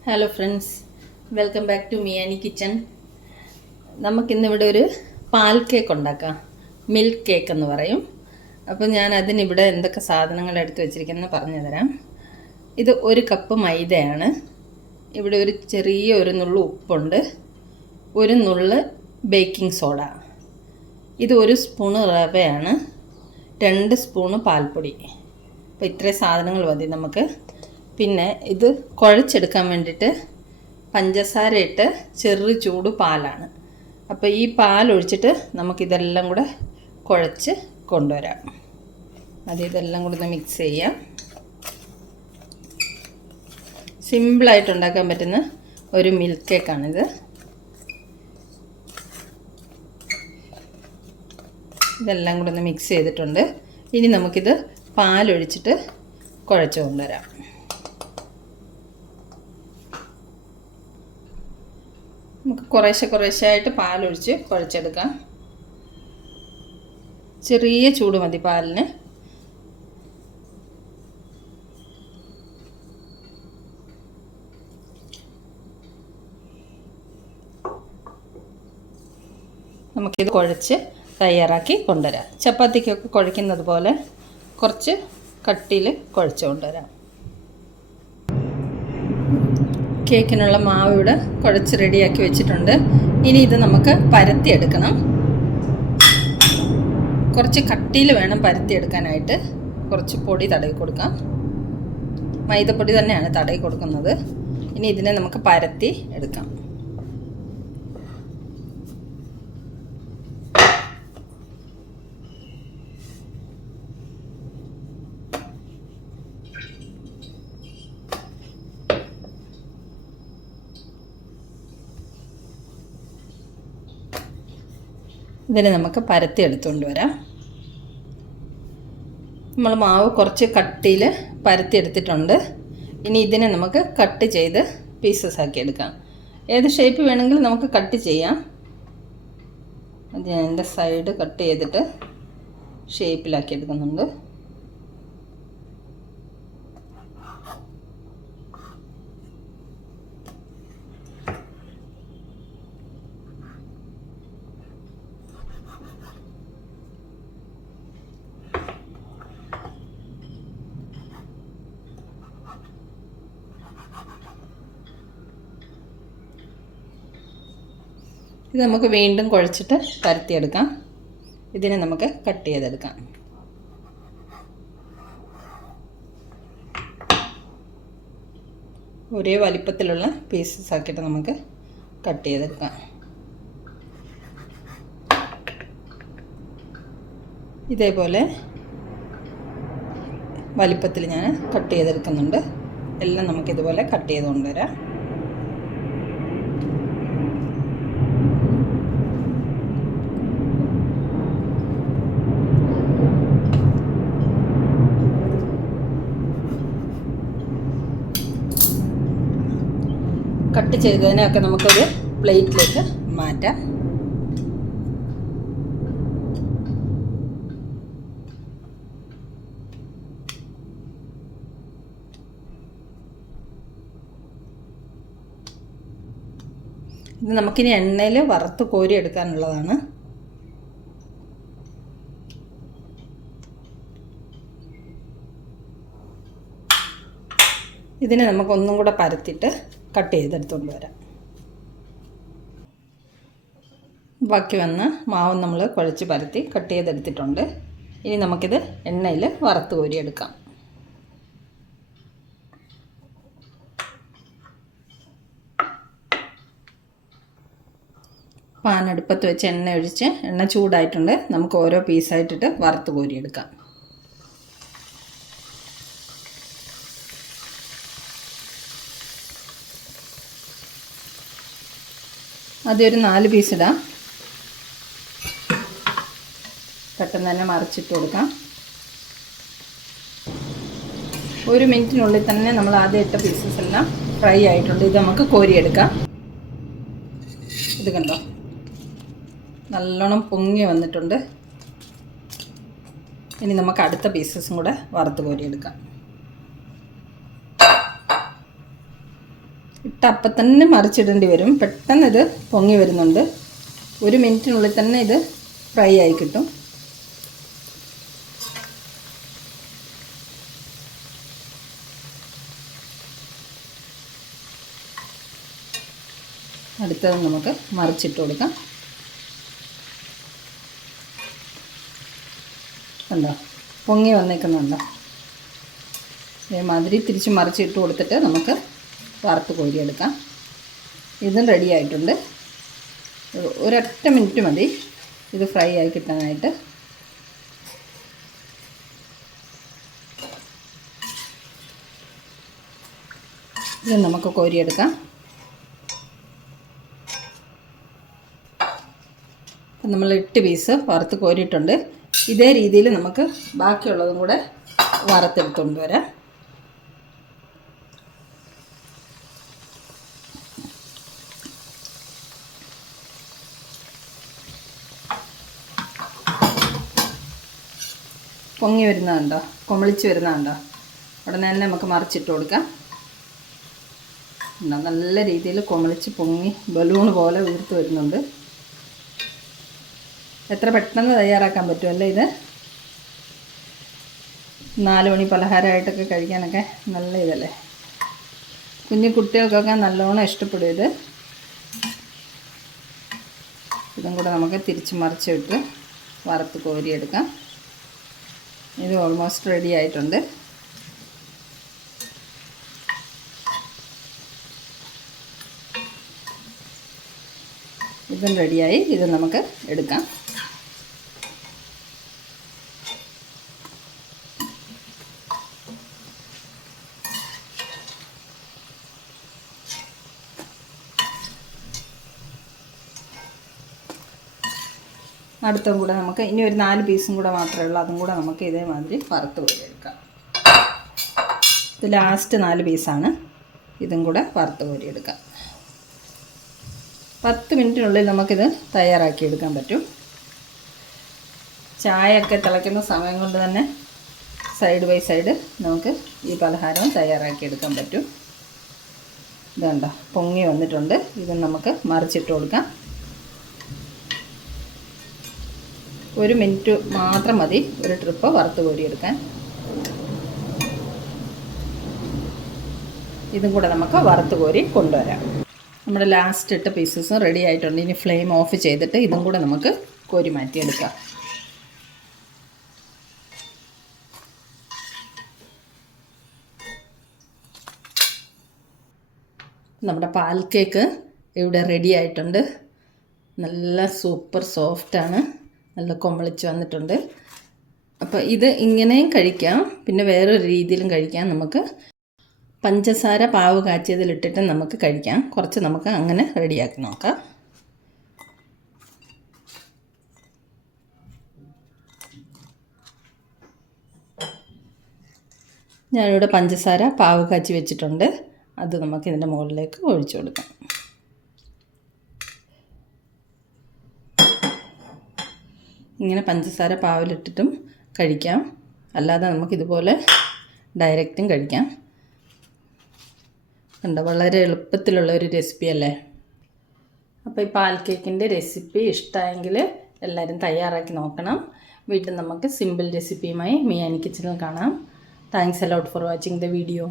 Hello friends, welcome back to മിയാനി kitchen. നമുക്കിന്നിവിടെ ഒരു പാൽ കേക്ക് ഉണ്ടാക്കാം. മിൽക്ക് കേക്ക് എന്ന് പറയും. അപ്പോൾ ഞാൻ അതിനിവിടെ എന്തൊക്കെ സാധനങ്ങൾ എടുത്ത് വെച്ചിരിക്കുന്നത് പറഞ്ഞു തരാം. ഇത് 1 കപ്പ് മൈദയാണ്. ഇവിടെ ഒരു ചെറിയ നുള്ളു ഉപ്പുണ്ട്, 1 നുള്ള് ബേക്കിംഗ് സോഡ. ഇത് 1 സ്പൂണ് റവയാണ്, 2 സ്പൂണ് പാൽപ്പൊടി. അപ്പോൾ ഇത്രയും സാധനങ്ങൾ മതി നമുക്ക്. പിന്നെ ഇത് കുഴച്ചെടുക്കാൻ വേണ്ടിയിട്ട് പഞ്ചസാര ഇട്ട് ചെറു ചൂട് പാലാണ്. അപ്പോൾ ഈ പാൽ ഒഴിച്ചിട്ട് നമുക്കിതെല്ലാം കൂടെ കുഴച്ച് കൊണ്ടുവരാം. ഇതെല്ലാം കൂടെ ഒന്ന് മിക്സ് ചെയ്യാം. സിമ്പിളായിട്ട് ഉണ്ടാക്കാൻ പറ്റുന്ന ഒരു മിൽക്ക് കേക്കാണിത്. ഇതെല്ലാം കൂടെ ഒന്ന് മിക്സ് ചെയ്തിട്ടുണ്ട്. ഇനി നമുക്കിത് പാലൊഴിച്ചിട്ട് കുഴച്ച് കൊണ്ടുവരാം. നമുക്ക് കുറേശ്ശെ ആയിട്ട് പാലൊഴിച്ച് കുഴച്ചെടുക്കാം. ചെറിയ ചൂട് മതി പാലിന്. നമുക്കിത് കുഴച്ച് തയ്യാറാക്കി കൊണ്ടുവരാം. ചപ്പാത്തിക്കൊക്കെ കുഴയ്ക്കുന്നത് പോലെ കുറച്ച് കട്ടിയിൽ കുഴച്ച് കൊണ്ടുവരാം. കേക്കിനുള്ള മാവ് ഇവിടെ കുഴച്ച് റെഡിയാക്കി വെച്ചിട്ടുണ്ട്. ഇനി ഇത് നമുക്ക് പരത്തിയെടുക്കണം. കുറച്ച് കട്ടിയിൽ വേണം പരത്തിയെടുക്കാനായിട്ട്. കുറച്ച് പൊടി തടവി കൊടുക്കാം. മൈദപ്പൊടി തന്നെയാണ് തടവി കൊടുക്കുന്നത്. ഇനി ഇതിനെ നമുക്ക് പരത്തി എടുക്കാം. ഇതിനെ നമുക്ക് പരത്തി എടുത്തുകൊണ്ട് വരാം. നമ്മൾ മാവ് കുറച്ച് കട്ടിയിൽ പരത്തി എടുത്തിട്ടുണ്ട്. ഇനി ഇതിനെ നമുക്ക് കട്ട് ചെയ്ത് പീസസ് ആക്കി എടുക്കാം. ഏത് ഷേപ്പ് വേണമെങ്കിലും നമുക്ക് കട്ട് ചെയ്യാം. അത് ഞാൻ എൻ്റെ സൈഡ് കട്ട് ചെയ്തിട്ട് ഷേപ്പിലാക്കി എടുക്കുന്നുണ്ട്. ഇത് നമുക്ക് വീണ്ടും കുഴച്ചിട്ട് പരത്തിയെടുക്കാം. ഇതിനെ നമുക്ക് കട്ട് ചെയ്തെടുക്കാം. ഒരേ വലിപ്പത്തിലുള്ള പീസസ് ആക്കിയിട്ട് നമുക്ക് കട്ട് ചെയ്തെടുക്കാം. ഇതേപോലെ വലിപ്പത്തിൽ ഞാൻ കട്ട് ചെയ്തെടുക്കുന്നുണ്ട്. എല്ലാം നമുക്കിതുപോലെ കട്ട് ചെയ്ത് കൊണ്ടുവരാം. കട്ട് ചെയ്തതിനൊക്കെ നമുക്കൊരു പ്ലേറ്റിലേക്ക് മാറ്റാം. ഇത് നമുക്കിനി എണ്ണയിൽ വറുത്ത് കോരി എടുക്കാനുള്ളതാണ്. ഇതിനെ നമുക്കൊന്നും കൂടെ പരത്തിയിട്ട് കട്ട് ചെയ്തെടുത്തുകൊണ്ട് വരാം. ബാക്കി വന്ന മാവ് നമ്മൾ കുഴച്ച് പരത്തി കട്ട് ചെയ്തെടുത്തിട്ടുണ്ട്. ഇനി നമുക്കിത് എണ്ണയിൽ വറുത്ത് കോരിയെടുക്കാം. പാൻ അടുപ്പത്ത് വെച്ച് എണ്ണ ഒഴിച്ച് എണ്ണ ചൂടായിട്ടുണ്ട്. നമുക്ക് ഓരോ പീസായിട്ടിട്ട് വറുത്ത് കോരിയെടുക്കാം. അതൊരു 4 പീസ് ഇടാം. പെട്ടെന്ന് തന്നെ മറിച്ചിട്ട് കൊടുക്കാം. 1 മിനിറ്റിനുള്ളിൽ തന്നെ നമ്മൾ ആദ്യം ഇട്ട പീസസ് എല്ലാം ഫ്രൈ ആയിട്ടുണ്ട്. ഇത് നമുക്ക് കോരിയെടുക്കാം. ഇത് കണ്ടോ, നല്ലോണം പൊങ്ങി വന്നിട്ടുണ്ട്. ഇനി നമുക്ക് അടുത്ത പീസസും കൂടെ വറുത്ത് കോരിയെടുക്കാം. ഇട്ട് അപ്പം തന്നെ മറിച്ചിടേണ്ടി വരും. പെട്ടെന്ന് ഇത് പൊങ്ങി വരുന്നുണ്ട്. 1 മിനിറ്റിനുള്ളിൽ തന്നെ ഇത് ഫ്രൈ ആയി കിട്ടും. അടുത്തത് നമുക്ക് മറിച്ചിട്ട് കൊടുക്കാം. കണ്ടോ, പൊങ്ങി വന്നേക്കുന്നുണ്ടോ? അതേമാതിരി തിരിച്ച് മറിച്ചിട്ട് കൊടുത്തിട്ട് നമുക്ക് വറുത്ത് കോരിയെടുക്കാം. ഇതും റെഡി ആയിട്ടുണ്ട്. 1 മിനിറ്റ് മതി ഇത് ഫ്രൈ ആയി കിട്ടാനായിട്ട്. ഇത് നമുക്ക് കോരിയെടുക്കാം. നമ്മൾ 8 പീസ് വറുത്ത് കോരിയിട്ടുണ്ട്. ഇതേ രീതിയിൽ നമുക്ക് ബാക്കിയുള്ളതും കൂടെ വറുത്തെടുത്തുകൊണ്ട് വരാം. പൊങ്ങി വരുന്നതുണ്ടോ, കൊമളിച്ച് വരുന്നതുണ്ടോ? ഉടനെ തന്നെ നമുക്ക് മറിച്ചിട്ട് കൊടുക്കാം. നല്ല രീതിയിൽ കൊമളിച്ച് പൊങ്ങി ബലൂൺ പോലെ വീർത്ത് വരുന്നുണ്ട്. എത്ര പെട്ടെന്ന് തയ്യാറാക്കാൻ പറ്റുമല്ലേ ഇത്. 4 മണി പലഹാരമായിട്ടൊക്കെ കഴിക്കാനൊക്കെ നല്ല ഇതല്ലേ. കുഞ്ഞു കുട്ടികൾക്കൊക്കെ നല്ലോണം ഇഷ്ടപ്പെടും ഇത്. ഇതും കൂടെ നമുക്ക് തിരിച്ച് മറിച്ചിട്ട് വറുത്ത് കോരിയെടുക്കാം. ഇത് ഓൾമോസ്റ്റ് റെഡി ആയിട്ടുണ്ട്. ഇതും റെഡിയായി. ഇത് നമുക്ക് എടുക്കാം. അടുത്തും കൂടെ നമുക്ക് ഇനി ഒരു 4 പീസും കൂടെ മാത്രമേ ഉള്ളൂ. അതും കൂടെ നമുക്ക് ഇതേമാതിരി വറുത്ത് കോരിയെടുക്കാം. ഇത് ലാസ്റ്റ് 4 പീസാണ്. ഇതും കൂടെ വറുത്ത് കോരിയെടുക്കാം. 10 മിനിറ്റിനുള്ളിൽ നമുക്കിത് തയ്യാറാക്കിയെടുക്കാൻ പറ്റും. ചായയൊക്കെ തിളയ്ക്കുന്ന സമയം കൊണ്ട് തന്നെ സൈഡ് ബൈ സൈഡ് നമുക്ക് ഈ പലഹാരം തയ്യാറാക്കിയെടുക്കാൻ പറ്റും. ഇതുണ്ടോ, പൊങ്ങി വന്നിട്ടുണ്ട്. ഇത് നമുക്ക് മറിച്ചിട്ട് കൊടുക്കാം. 1 മിനിറ്റ് മാത്രം മതി ഒരു ട്രിപ്പ് വറുത്ത് കോരിയെടുക്കാൻ. ഇതും കൂടെ നമുക്ക് വറുത്ത് കോരി കൊണ്ടുവരാം. നമ്മുടെ ലാസ്റ്റ് 8 പീസസും റെഡി ആയിട്ടുണ്ട്. ഇനി ഫ്ലെയിം ഓഫ് ചെയ്തിട്ട് ഇതും കൂടെ നമുക്ക് കോരി മാറ്റിയെടുക്കാം. നമ്മുടെ പാൽ കേക്ക് ഇവിടെ റെഡി ആയിട്ടുണ്ട്. നല്ല സൂപ്പർ സോഫ്റ്റാണ്. നല്ല കൊമ്പളിച്ച് വന്നിട്ടുണ്ട്. അപ്പോൾ ഇത് ഇങ്ങനെയും കഴിക്കാം, പിന്നെ വേറൊരു രീതിയിലും കഴിക്കാം. നമുക്ക് പഞ്ചസാര പാവ് കാച്ചിയതിലിട്ടിട്ട് നമുക്ക് കഴിക്കാം. കുറച്ച് നമുക്ക് അങ്ങനെ റെഡിയാക്കി നോക്കാം. ഞാനിവിടെ പഞ്ചസാര പാവ് കാച്ചി വെച്ചിട്ടുണ്ട്. അത് നമുക്ക് ഇതിൻ്റെ മുകളിലേക്ക് ഒഴിച്ചു കൊടുക്കാം. ഇങ്ങനെ പഞ്ചസാര പാവിലിട്ടിട്ടും കഴിക്കാം, അല്ലാതെ നമുക്കിതുപോലെ ഡയറക്റ്റും കഴിക്കാം. കണ്ടോ, വളരെ എളുപ്പത്തിലുള്ള ഒരു റെസിപ്പി അല്ലേ. അപ്പോൾ ഈ പാൽ കേക്കിൻ്റെ റെസിപ്പി ഇഷ്ടമായെങ്കിൽ എല്ലാവരും തയ്യാറാക്കി നോക്കണം. വീട്ടിൽ നമുക്ക് സിമ്പിൾ റെസിപ്പിയുമായി മിയാനി കിച്ചണിൽ കാണാം. Thanks a lot for watching the video.